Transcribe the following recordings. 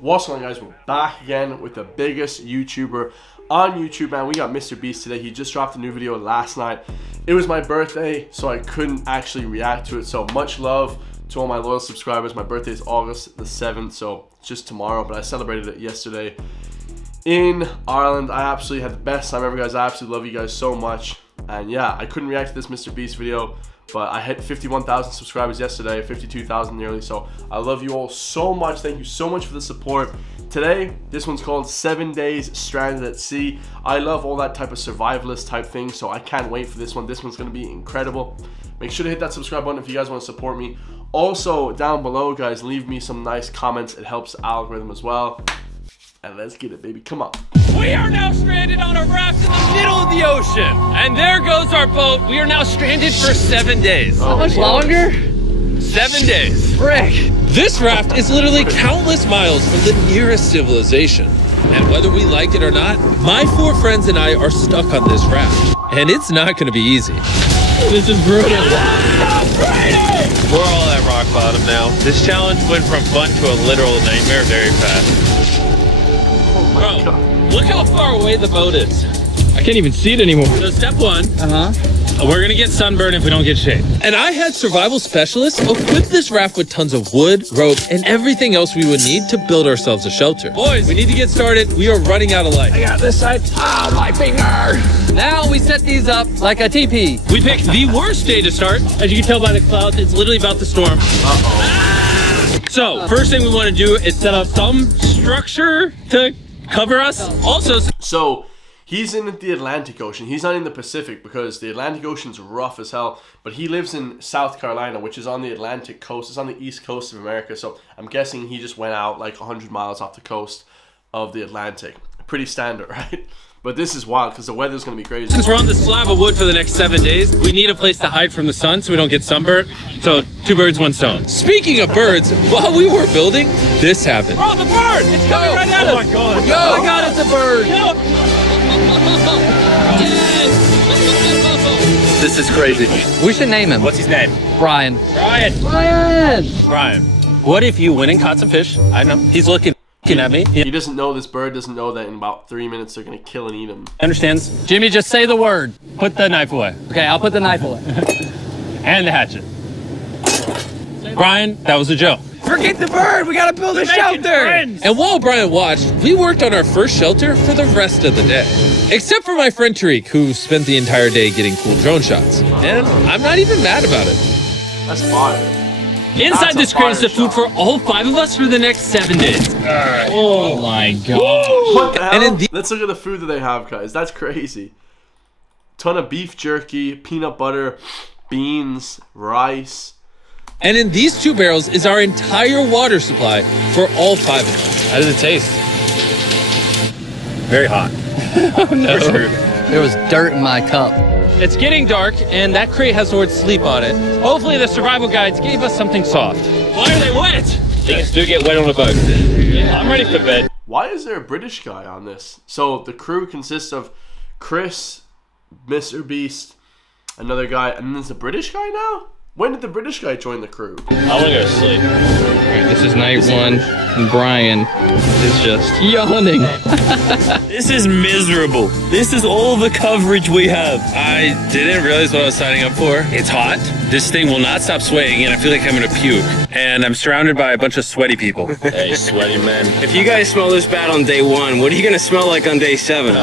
What's going on, guys? We're back again with the biggest YouTuber on YouTube, man. We got Mr. Beast today. He just dropped a new video last night. It was my birthday, so I couldn't actually react to it. So much love to all my loyal subscribers. My birthday is August the 7th, so it's just tomorrow, but I celebrated it yesterday in Ireland. I absolutely had the best time ever, guys. I absolutely love you guys so much. And yeah, I couldn't react to this Mr. Beast video, but I hit 51,000 subscribers yesterday, 52,000 nearly. So I love you all so much. Thank you so much for the support. Today, this one's called 7 Days Stranded at Sea. I love all that type of survivalist type thing, so I can't wait for this one. This one's gonna be incredible. Make sure to hit that subscribe button if you guys want to support me. Also, down below, guys, leave me some nice comments. It helps the algorithm as well. And let's get it, baby. Come on. We are now stranded on a raft in the middle of the ocean. And there goes our boat. We are now stranded for 7 days. How much longer? 7 days. Frick. This raft is literally countless miles from the nearest civilization. And whether we like it or not, my 4 friends and I are stuck on this raft. And it's not going to be easy. This is brutal. We're all at rock bottom now. This challenge went from fun to a literal nightmare very fast. Bro, look how far away the boat is. I can't even see it anymore. So step 1, we're gonna get sunburned if we don't get shade. And I had survival specialists equip this raft with tons of wood, rope, and everything else we would need to build ourselves a shelter. Boys, we need to get started. We are running out of light. I got this side. Ah, my finger. Now we set these up like a teepee. We picked the worst day to start. As you can tell by the clouds, it's literally about to storm. So, first thing we want to do is set up some structure to cover us. Also, So he's in the Atlantic Ocean. He's not in the Pacific because the Atlantic Ocean's rough as hell. But he lives in South Carolina, which is on the Atlantic coast. It's on the east coast of America. So I'm guessing he just went out like 100 miles off the coast of the Atlantic. Pretty standard, right? But this is wild because the weather's going to be crazy. since we're on this slab of wood for the next 7 days, we need a place to hide from the sun so we don't get sunburnt. So 2 birds, 1 stone. Speaking of birds, while we were building, this happened. Oh, the bird! It's coming right at us! Oh my god! Go! Oh my god, it's a bird! This is crazy. We should name him. What's his name? Brian. Brian. Brian! Brian. What if you went and caught some fish? I know. He's looking at me. He He doesn't know, this bird doesn't know that in about 3 minutes they're going to kill and eat him. understands. Jimmy, just say the word. Put the knife away. Okay, I'll put the knife away. And the hatchet. Brian, that was a joke. Forget the bird! We gotta build a shelter! And while Brian watched, we worked on our first shelter for the rest of the day. Except for my friend Tariq, who spent the entire day getting cool drone shots. And I'm not even mad about it. That's fire. Inside That's this a crate is fire the food shot. for all 5 of us for the next 7 days. Oh my god. What the hell? And in the- Let's look at the food that they have, guys. That's crazy. Ton of beef jerky, peanut butter, beans, rice. And in these 2 barrels is our entire water supply for all 5 of us. How does it taste? Very hot. There was dirt in my cup. It's getting dark, and that crate has the word sleep on it. Hopefully the survival guides gave us something soft. Why are they wet? Things do get wet on a boat. Yeah, I'm ready for bed. Why is there a British guy on this? So the crew consists of Chris, Mr. Beast, another guy, and then there's a British guy now? When did the British guy join the crew? I want to go to sleep. Alright, this is night 1, and Brian is just yawning. This is miserable. This is all the coverage we have. I didn't realize what I was signing up for. It's hot. This thing will not stop sweating, and I feel like I'm gonna puke. And I'm surrounded by a bunch of sweaty people. Hey, sweaty man. If you guys smell this bad on day 1, what are you gonna smell like on day 7?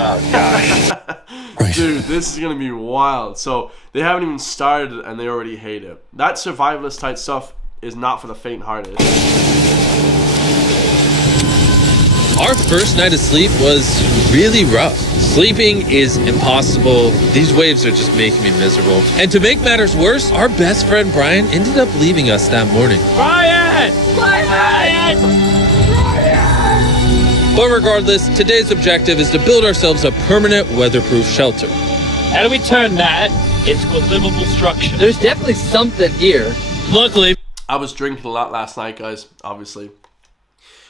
Dude, this is gonna be wild. So they haven't even started and they already hate it. That survivalist type stuff is not for the faint-hearted. Our first night of sleep was really rough. Sleeping is impossible. These waves are just making me miserable. And to make matters worse, our best friend Brian ended up leaving us that morning. Brian! But regardless, today's objective is to build ourselves a permanent weatherproof shelter. How do we turn that into a livable structure? There's definitely something here. Luckily, I was drinking a lot last night, guys, obviously.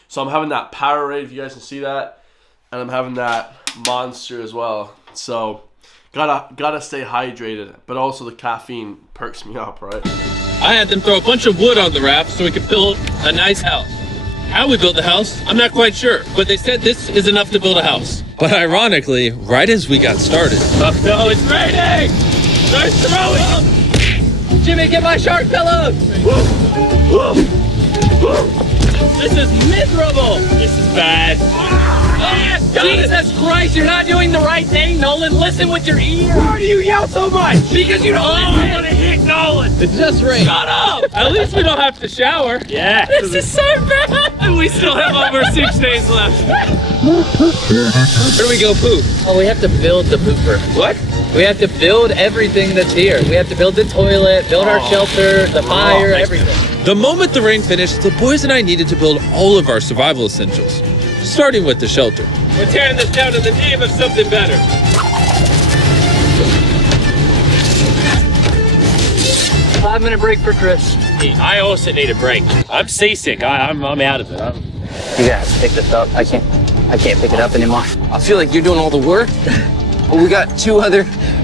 So I'm having that Powerade, if you guys can see that. And I'm having that Monster as well. So gotta stay hydrated. But also the caffeine perks me up, right? I had them throw a bunch of wood on the raft so we could build a nice house. How we built the house, I'm not quite sure, but they said this is enough to build a house. But ironically, right as we got started. Oh no, it's raining! Start throwing! Jimmy, get my shark pillows! This is miserable! This is bad. Jesus Christ, you're not doing the right thing, Nolan. Listen with your ears. Why do you yell so much? Because you don't want to hit Nolan. It just rained. Shut up! At least we don't have to shower. Yeah. This is so bad. And we still have over 6 days left. Where do we go poop? Oh, we have to build the pooper. What? We have to build everything that's here. We have to build the toilet, build our shelter, the fire, everything. The moment the rain finished, the boys and I needed to build all of our survival essentials, starting with the shelter. We're tearing this down in the name of something better. 5-minute break for Chris. I also need a break. I'm seasick. I'm out of it. You guys pick this up. I can't pick it up anymore. I feel like you're doing all the work. But we got 2 other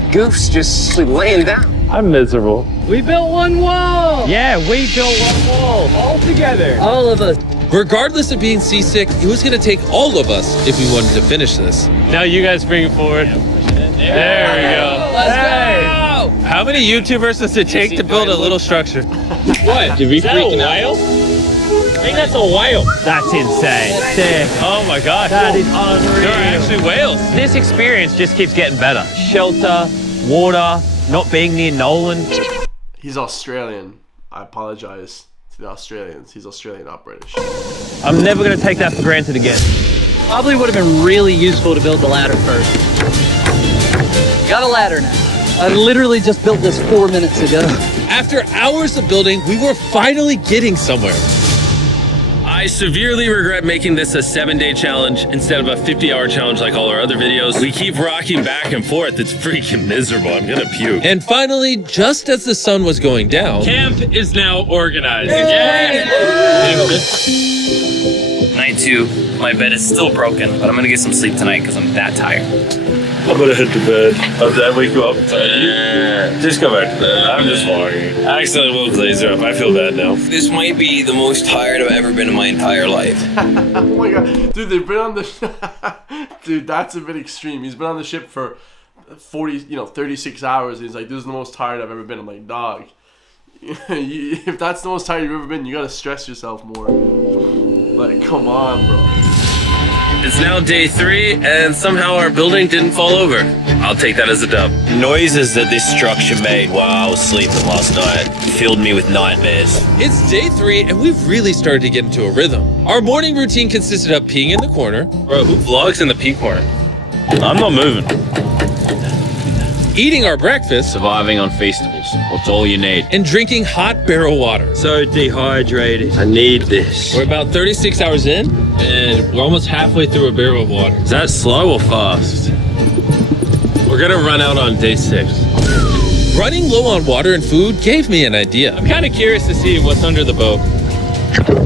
goofs just laying down. I'm miserable. We built one wall. Yeah, we built one wall all together. All of us. Regardless of being seasick, it was going to take all of us if we wanted to finish this. Now you guys bring it forward. There we go. Let's go. How many YouTubers does it take to build a little structure? What? Did we freaking out? I think that's a whale. That's insane. Oh my gosh. That is unreal. There are actually whales. This experience just keeps getting better. Shelter, water, not being near Nolan. He's Australian. I apologize to the Australians. He's Australian, not British. I'm never going to take that for granted again. Probably would have been really useful to build the ladder first. Got a ladder now. I literally just built this 4 minutes ago. After hours of building, we were finally getting somewhere. I severely regret making this a 7-day challenge instead of a 50-hour challenge like all our other videos. We keep rocking back and forth. It's freaking miserable. I'm gonna puke. And finally, just as the sun was going down, camp is now organized. Yay! Night 2, my bed is still broken, but I'm gonna get some sleep tonight because I'm that tired. I'm gonna head to bed. Did I wake you up? Just go back to bed. I'm just walking. I accidentally woke Laser up. I feel bad now. This might be the most tired I've ever been in my entire life. Oh my god. Dude, they've been on the... Dude, that's a bit extreme. He's been on the ship for 36 hours. He's like, this is the most tired I've ever been. I'm like, dog. If that's the most tired you've ever been, you gotta stress yourself more. Like, come on, bro. It's now day 3, and somehow our building didn't fall over. I'll take that as a dub. Noises that this structure made while I was sleeping last night filled me with nightmares. It's day 3, and we've really started to get into a rhythm. Our morning routine consisted of peeing in the corner. Bro, who vlogs in the pee corner? I'm not moving. Eating our breakfast, Surviving on Feastables. What's all you need? and drinking hot barrel water. So dehydrated. I need this. We're about 36 hours in, and we're almost halfway through a barrel of water. Is that slow or fast? We're gonna run out on day 6. Running low on water and food gave me an idea. I'm kind of curious to see what's under the boat.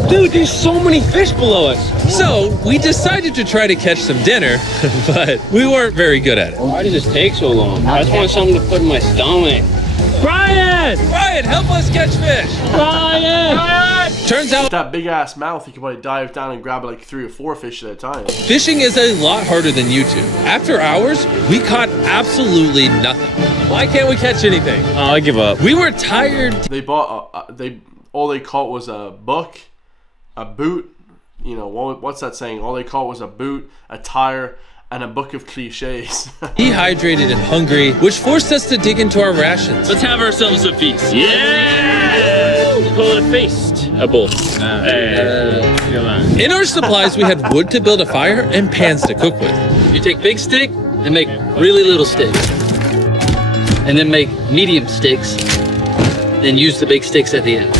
Dude, there's so many fish below us. So we decided to try to catch some dinner, but we weren't very good at it. Why does this take so long? I just want something to put in my stomach. Brian! Brian, help us catch fish! Brian! Turns out With that big ass mouth, you can probably dive down and grab like 3 or 4 fish at a time. fishing is a lot harder than YouTube. After hours, we caught absolutely nothing. Why can't we catch anything? Oh, I give up. We were tired. They bought all they caught was a book, a boot. You know what's that saying? All they caught was a boot, a tire, and a book of cliches. Dehydrated and hungry, which forced us to dig into our rations. Let's have ourselves a feast. Yeah! Call it a feast. A bull. In our supplies, we had wood to build a fire and pans to cook with. You take big stick and make really little sticks. And then make medium sticks. Then use the big sticks at the end.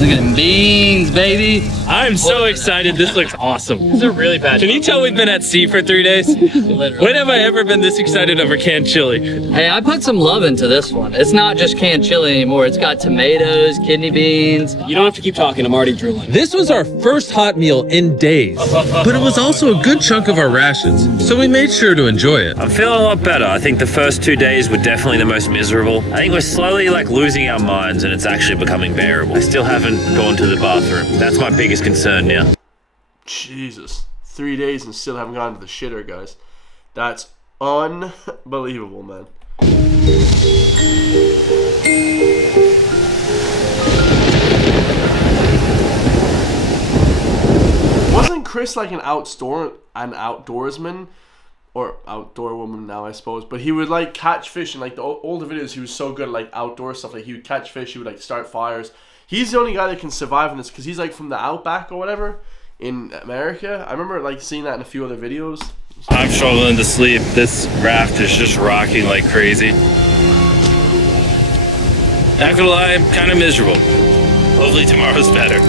Look at them beans, baby. I'm so excited. This looks awesome. These are really bad. Can you tell we've been at sea for 3 days? When have I ever been this excited over canned chili? Hey, I put some love into this one. It's not just canned chili anymore. It's got tomatoes, kidney beans. You don't have to keep talking. I'm already drooling. This was our first hot meal in days, but it was also a good chunk of our rations, so we made sure to enjoy it. I'm feeling a lot better. I think the first 2 days were definitely the most miserable. I think we're slowly like losing our minds and it's actually becoming bearable. I still haven't gone to the bathroom. That's my biggest concern now. Jesus. 3 days and still haven't gone to the shitter, guys. That's unbelievable, man. Wasn't Chris like an outdoorsman? Or outdoor woman now, I suppose. But he would like catch fish in like the older videos. He was so good at like outdoor stuff. Like he would catch fish. He would like start fires. He's the only guy that can survive in this because he's like from the outback or whatever in America. I remember like seeing that in a few other videos. I'm struggling to sleep. This raft is just rocking like crazy. Not gonna lie, I'm kind of miserable. Hopefully tomorrow's better.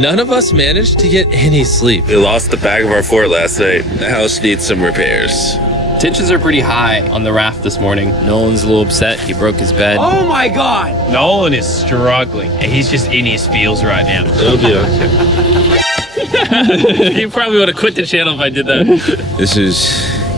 None of us managed to get any sleep. We lost the back of our fort last night. The house needs some repairs. Tensions are pretty high on the raft this morning. Nolan's a little upset. He broke his bed. Oh my God! Nolan is struggling. And he's just in his feels right now. It'll be okay. You probably would have quit the channel if I did that. This is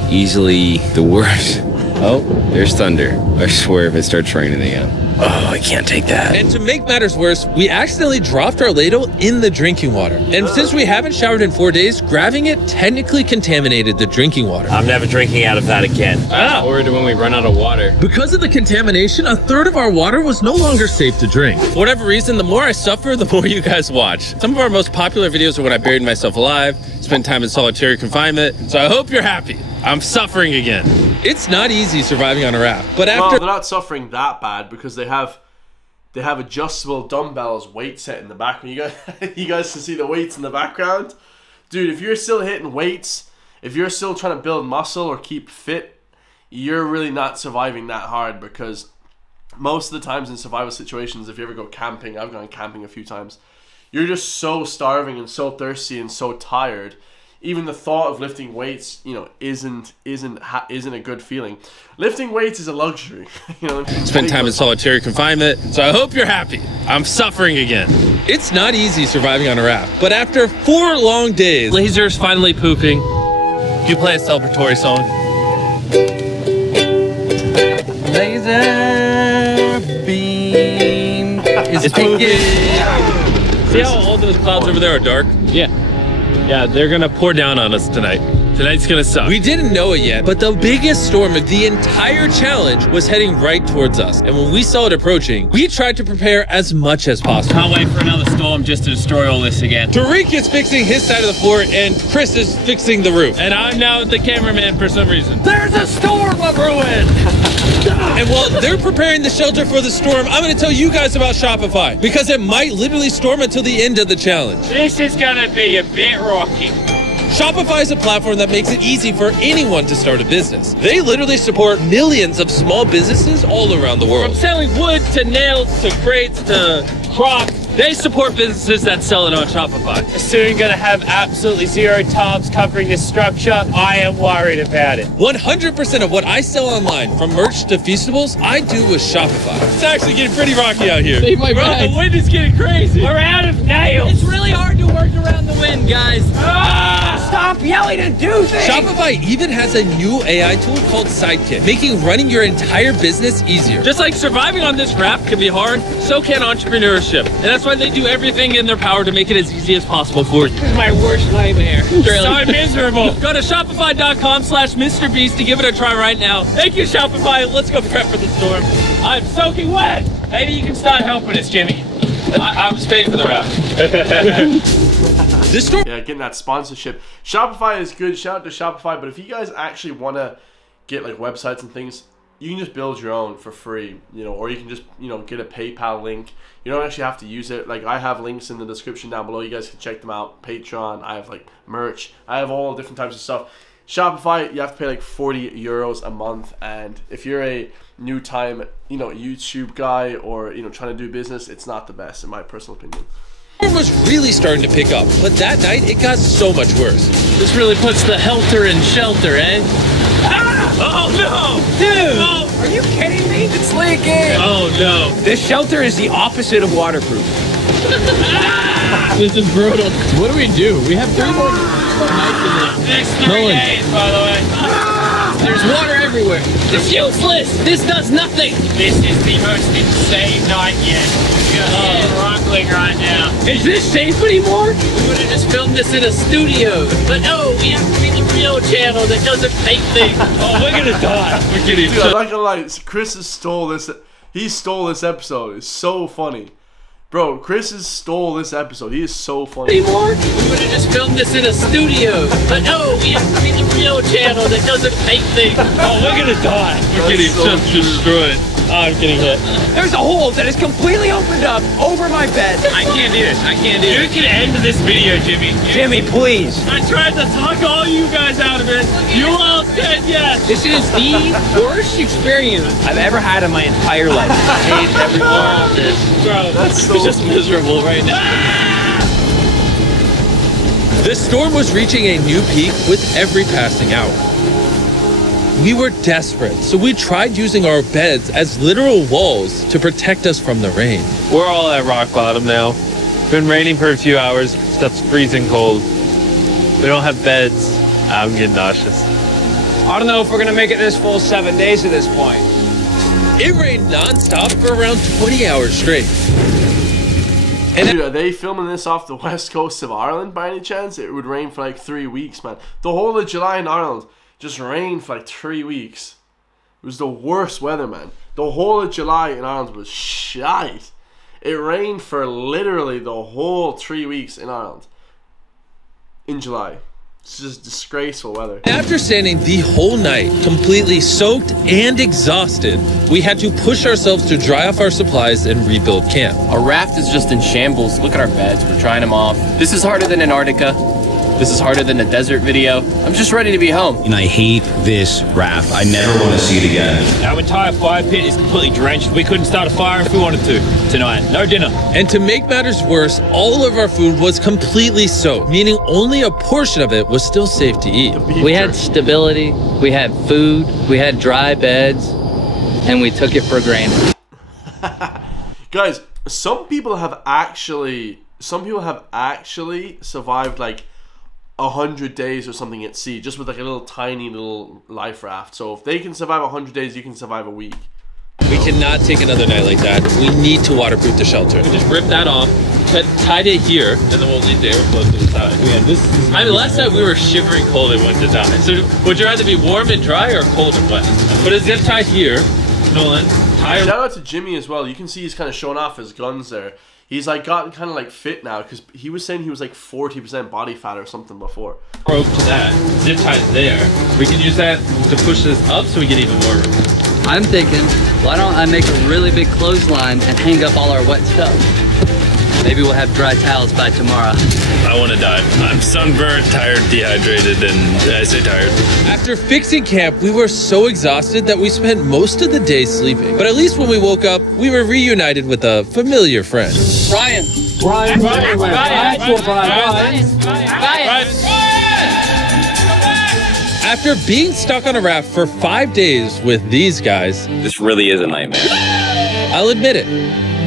easily the worst. Oh, there's thunder. I swear if it starts raining again. Oh, I can't take that. And to make matters worse, we accidentally dropped our ladle in the drinking water. And since we haven't showered in 4 days, grabbing it technically contaminated the drinking water. I'm never drinking out of that again. I'm worried when we run out of water. Because of the contamination, a third of our water was no longer safe to drink. For whatever reason, the more I suffer, the more you guys watch. Some of our most popular videos are when I buried myself alive, spent time in solitary confinement, so I hope you're happy. I'm suffering again. It's not easy surviving on a raft, but after— Well, they're not suffering that bad because they have adjustable dumbbells, weight set in the back. You guys, you guys can see the weights in the background. Dude, if you're still hitting weights, if you're still trying to build muscle or keep fit, you're really not surviving that hard because most of the times in survival situations, if you ever go camping, I've gone camping a few times, you're just so starving and so thirsty and so tired. Even the thought of lifting weights, you know, isn't a good feeling. Lifting weights is a luxury. You know, spent time in solitary confinement, so I hope you're happy. I'm suffering again. It's not easy surviving on a raft, but after 4 long days, Laser's finally pooping. You play a celebratory song. Laser beam is picking. See how all those clouds over there are dark? Yeah, they're gonna pour down on us tonight. Tonight's gonna suck. We didn't know it yet, but the biggest storm of the entire challenge was heading right towards us. And when we saw it approaching, we tried to prepare as much as possible. Can't wait for another storm just to destroy all this again. Tariq is fixing his side of the fort, and Chris is fixing the roof. And I'm now the cameraman for some reason. There's a storm of ruin! And while they're preparing the shelter for the storm, I'm going to tell you guys about Shopify, because it might literally storm until the end of the challenge. This is gonna be a bit rocky. Shopify is a platform that makes it easy for anyone to start a business. They literally support millions of small businesses all around the From world. selling wood to nails to crates to crops, they support businesses that sell it on Shopify. Soon gonna have absolutely 0 tarps covering this structure. I am worried about it. 100% of what I sell online, from merch to Feastables, I do with Shopify. It's actually getting pretty rocky out here. Save my Bro, bag. the wind is getting crazy. We're out of nails. It's really hard to work around the wind, guys. Stop yelling and do things! Shopify even has a new AI tool called Sidekick, making running your entire business easier. Just like surviving on this raft can be hard, so can entrepreneurship. And that's why they do everything in their power to make it as easy as possible for you. This is my worst nightmare. So miserable. Go to shopify.com/MrBeast to give it a try right now. Thank you, Shopify. Let's go prep for the storm. I'm soaking wet. Maybe you can start helping us, Jimmy. I was paying for the raft. This storm— Yeah, getting that sponsorship. Shopify is good. Shout out to Shopify. But if you guys actually want to get like websites and things, you can just build your own for free, you know, or you can just, you know, get a PayPal link. You don't actually have to use it. Like, I have links in the description down below. You guys can check them out. Patreon. I have like merch. I have all different types of stuff. Shopify, you have to pay like 40 euros a month. And if you're a new time, YouTube guy or, trying to do business, it's not the best in my personal opinion. It was really starting to pick up, but that night it got so much worse. This really puts the helter in shelter, eh? Ah! Oh no! Dude! Oh, Are you kidding me? It's leaking! oh no. This shelter is the opposite of waterproof. This is brutal. What do? We have 3 more nights in this. Next 3 Nolan. days, by the way. There's water everywhere. It's useless! This does nothing! This is the most insane night yet. It's struggling right now. Is this safe anymore? We would have just filmed this in a studio. But no, we have to be the real channel that doesn't fake things. Oh, we're gonna die. We're getting Dude, I'm not gonna lie, Chris has stole this. He stole this episode. It's so funny. Bro, Chris has stole this episode. He is so funny. anymore. We would have just filmed this in a studio. But no, we have to be the real channel that doesn't fake things. Oh, we're gonna die. We're getting so just destroyed. Oh, I'm getting hit. There's a hole that is completely opened up over my bed. I can't do this. I can't do this. You can end this video, Jimmy. Jimmy, please. I tried to talk all you guys out of it. You all said yes. This is the worst experience I've ever had in my entire life. I hate every part of this. Bro, That's so it's just miserable right now. The storm was reaching a new peak with every passing hour. We were desperate, so we tried using our beds as literal walls to protect us from the rain. We're all at rock bottom now. Been raining for a few hours. Stuff's freezing cold. We don't have beds. I'm getting nauseous. I don't know if we're gonna make it this full 7 days at this point. It rained nonstop for around 20 hours straight. Dude, are they filming this off the west coast of Ireland by any chance? It would rain for like 3 weeks, man. The whole of July in Ireland just rained for like 3 weeks. It was the worst weather, man. The whole of July in Ireland was shite. It rained for literally the whole 3 weeks in Ireland. In July. It's just disgraceful weather. After standing the whole night, completely soaked and exhausted, we had to push ourselves to dry off our supplies and rebuild camp. Our raft is just in shambles. Look at our beds. We're trying them off. This is harder than Antarctica. This is harder than the desert video. I'm just ready to be home. And I hate this raft. I never want to see it again. Our entire fire pit is completely drenched. We couldn't start a fire if we wanted to tonight. No dinner. And to make matters worse, all of our food was completely soaked, meaning only a portion of it was still safe to eat. We had stability, we had food, we had dry beds, and we took it for granted. Guys, some people have actually survived like 100 days or something at sea, just with like a little tiny little life raft. So if they can survive 100 days, you can survive a week. We cannot take another night like that. We need to waterproof the shelter. Just rip that off, tied it here, and then we'll leave the airflow to the side. Yeah, this is. I mean, last time we were shivering cold and went to die. So would you rather be warm and dry or cold and wet? Put a zip tie here, Nolan. Tie. Shout out to Jimmy as well. You can see he's kind of showing off his guns there. He's like gotten kind of like fit now, because he was saying he was like 40% body fat or something before. Rope to that. Zip ties there. We can use that to push this up so we get even more room. I'm thinking, why don't I make a really big clothesline and hang up all our wet stuff? Maybe we'll have dry towels by tomorrow. I want to die. I'm sunburnt, tired, dehydrated, and I say tired. After fixing camp, we were so exhausted that we spent most of the day sleeping. But at least when we woke up, we were reunited with a familiar friend. Brian! After being stuck on a raft for 5 days with these guys, This really is a nightmare. I'll admit it,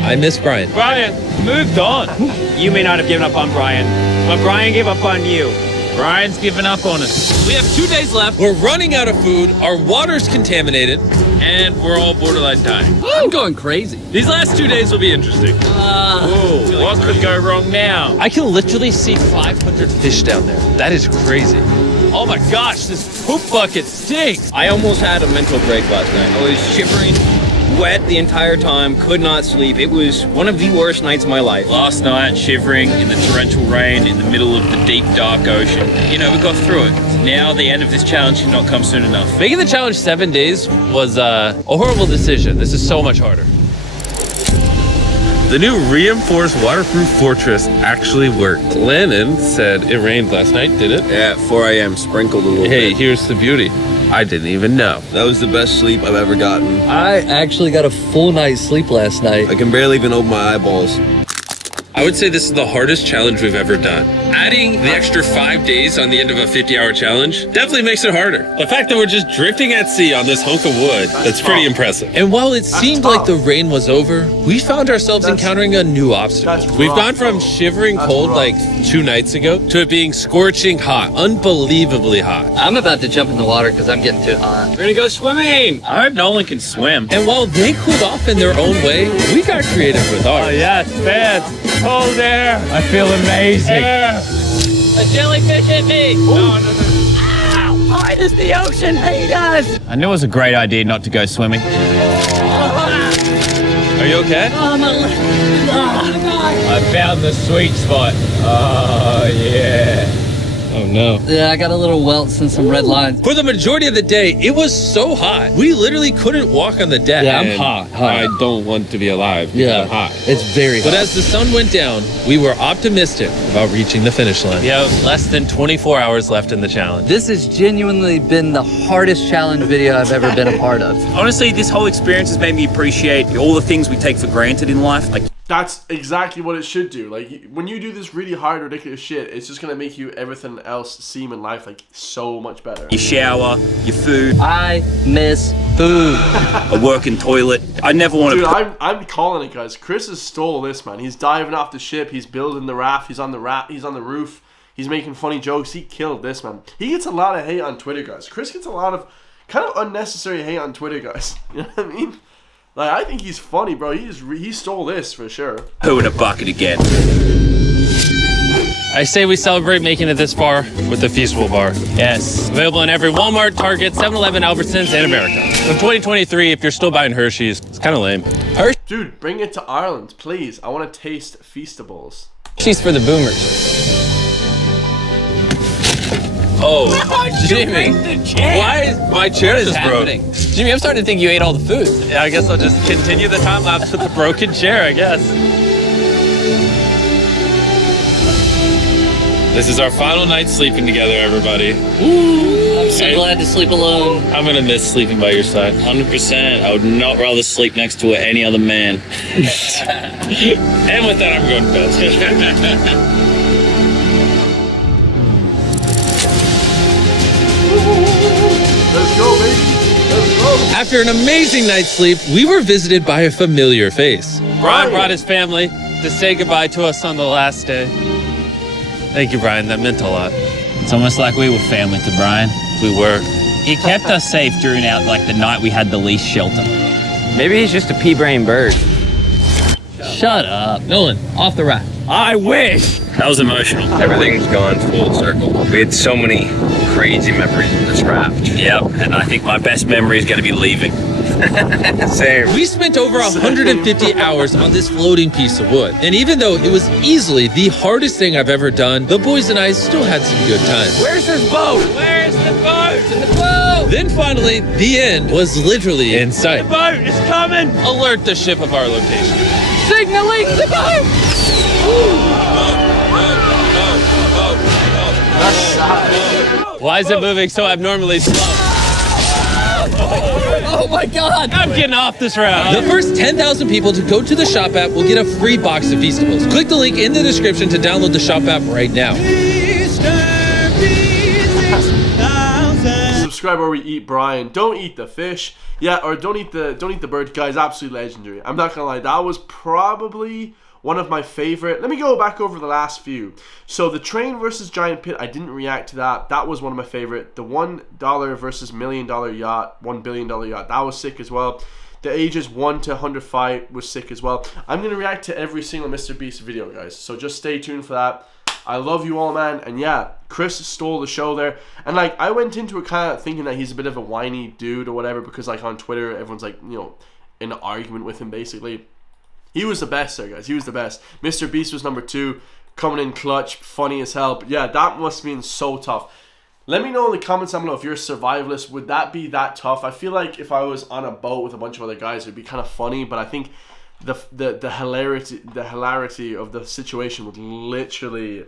I miss Brian. Brian, moved on. You may not have given up on Brian, but Brian gave up on you. Brian's given up on us. We have 2 days left, We're running out of food, our water's contaminated. and we're all borderline dying. I'm going crazy. These last 2 days will be interesting. Whoa, what could go wrong now? I can literally see 500 fish down there. That is crazy. Oh my gosh, this poop bucket stinks. I almost had a mental break last night. I was shivering, wet the entire time, could not sleep. It was one of the worst nights of my life. Last night, shivering in the torrential rain in the middle of the deep, dark ocean. You know, we got through it. Now, the end of this challenge cannot come soon enough. Making the challenge 7 days was a horrible decision. This is so much harder. The new reinforced waterproof fortress actually worked. Lennon said it rained last night, did it? Yeah, at 4 a.m. sprinkled a little Hey, bit. here's the beauty. I didn't even know. That was the best sleep I've ever gotten. I actually got a full night's sleep last night. I can barely even open my eyeballs. I would say this is the hardest challenge we've ever done. Adding the extra 5 days on the end of a 50-hour challenge definitely makes it harder. The fact that we're just drifting at sea on this hunk of wood, that's pretty impressive. And while it seemed like the rain was over, we found ourselves encountering a new obstacle. We've gone from shivering cold like 2 nights ago to it being scorching hot, unbelievably hot. I'm about to jump in the water because I'm getting too hot. We're gonna go swimming. I hope Nolan can swim. And while they cooled off in their own way, we got creative with ours. Oh, yes, man. Cold air. I feel amazing. A jellyfish hit me. No. Ow! Why does the ocean hate us? I knew it was a great idea not to go swimming. Are you okay? Oh, my leg. I found the sweet spot. Oh, yeah. Oh no. Yeah, I got a little welts and some red lines. For the majority of the day, it was so hot. We literally couldn't walk on the deck. Yeah, I'm And hot. I don't want to be alive. Yeah, I'm hot. it's very hot. But as the sun went down, we were optimistic about reaching the finish line. We have less than 24 hours left in the challenge. This has genuinely been the hardest challenge video I've ever been a part of. Honestly, this whole experience has made me appreciate all the things we take for granted in life. Like, That's exactly what it should do. Like, when you do this really hard, ridiculous shit, it's just gonna make you everything else seem in life like so much better. your shower, your food, I miss food. a working toilet. I never want Dude, to. I'm calling it, guys. Chris has stole this, man. He's diving off the ship. He's building the raft. He's on the He's on the roof. He's making funny jokes. He killed this, man. He gets a lot of hate on Twitter, guys. Chris gets a lot of kind of unnecessary hate on Twitter, guys. You know what I mean? Like, I think he's funny, bro. He stole this for sure. Who in a bucket again? I say we celebrate making it this far with the Feastable Bar. Yes. Available in every Walmart, Target, 7-Eleven, Albertsons, and America. In 2023, if you're still buying Hershey's, it's kind of lame. Dude, bring it to Ireland, please. I want to taste Feastables. She's for the boomers. Oh, Jimmy, why is my chair just broke? Jimmy, I'm starting to think you ate all the food. Yeah, I guess I'll just continue the time lapse with the broken chair, I guess. This is our final night sleeping together, everybody. I'm so glad to sleep alone. I'm gonna miss sleeping by your side. 100%. I would not rather sleep next to any other man. And with that, I'm going to bed. Let's go, baby. Let's go. After an amazing night's sleep, we were visited by a familiar face. Brian brought his family to say goodbye to us on the last day. Thank you, Brian. That meant a lot. It's almost like we were family to Brian. We were. He kept us safe during the night we had the least shelter. Maybe he's just a pea-brain bird. Shut up. Nolan, off the raft. I wish! That was emotional. Everything's gone full circle. We had so many crazy memories of this raft. Yep, and I think my best memory is going to be leaving. Same. We spent over 150 hours on this floating piece of wood. And even though it was easily the hardest thing I've ever done, the boys and I still had some good times. Where's this boat? Where's the boat? It's in the boat! Then finally, the end was literally in sight. The boat is coming! Alert the ship of our location. Signaling the boat! Why is it moving so abnormally slow? Oh my God! I'm getting off this route. The first 10,000 people to go to the Shop app will get a free box of Feastables. Click the link in the description to download the Shop app right now. Subscribe where we eat Brian. Don't eat the fish. Yeah, or don't eat the bird. Guys, absolutely legendary. I'm not gonna lie, that was probably one of my favorite. Let me go back over the last few. So the train versus giant pit, I didn't react to that. That was one of my favorite. The $1 versus $1 million yacht, $1 billion yacht, that was sick as well. The ages 1 to 100 fight was sick as well. I'm gonna react to every single Mr. Beast video, guys. So just stay tuned for that. I love you all, man. And yeah, Chris stole the show there. And like, I went into it kind of thinking that he's a bit of a whiny dude or whatever, because like on Twitter, everyone's like, you know, in an argument with him basically. He was the best there, guys. He was the best. Mr. Beast was number 2, coming in clutch, funny as hell. But yeah, that must have been so tough. Let me know in the comments down below if you're a survivalist. Would that be that tough? I feel like if I was on a boat with a bunch of other guys, it'd be kind of funny. But I think the hilarity of the situation would literally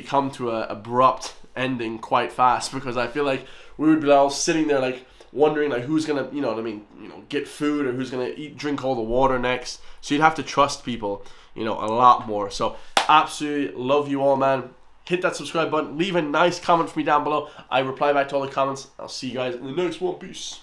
come to an abrupt ending quite fast, because I feel like we would be all sitting there like wondering like who's gonna, you know what I mean, you know, get food, or who's gonna drink all the water next. So you'd have to trust people, you know, a lot more. So absolutely love you all, man. Hit that subscribe button, leave a nice comment for me down below. I reply back to all the comments. I'll see you guys in the next one. Peace.